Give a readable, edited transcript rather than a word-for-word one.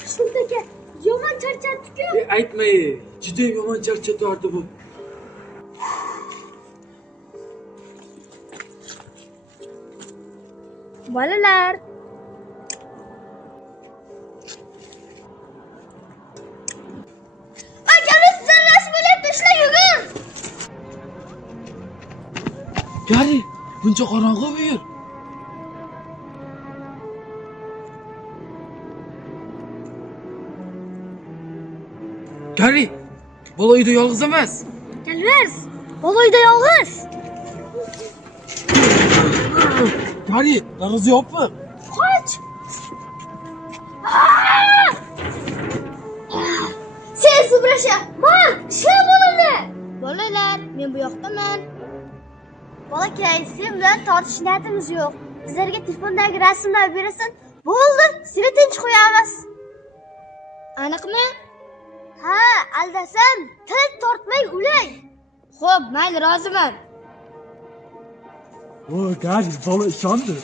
Xushnudbek aka, yomon charchatdik-ku. Aytma, juda yomon charchatardi bu. Bolalar, akani sizlar rasmiylar ishlar yugur. Gari, buncha qorong'i bu yer. Gari, bola uyda yolg'iz emas. Kelvers, bola uyda yolg'iz. Gari, darvoza yopiq. Qoch. Sen subrasha, man, ishga bo'laman. Bolalar, men bu yoqdaman. Bolakay, sen bilan tortish niyatimiz yo'q. Sizlarga telefondagi rasmlar berasan, bo'ldi, seni tinch qo'yamiz. Aniqmi? Ha, aldasam, til tortmay ulay. Xo'p, mayli, roziman. O, Gari, bola ishondi.